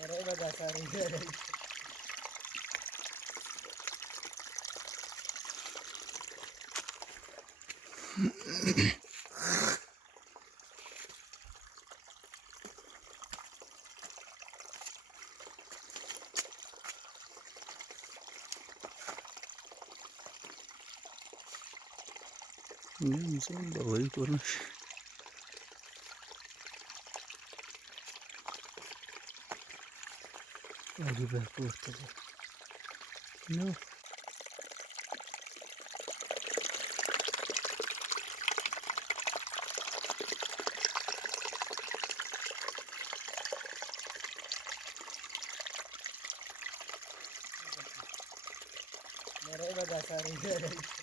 Meron ba dasari dyan? Yan, saan bawal Oliver Portere. No. Mereva da fare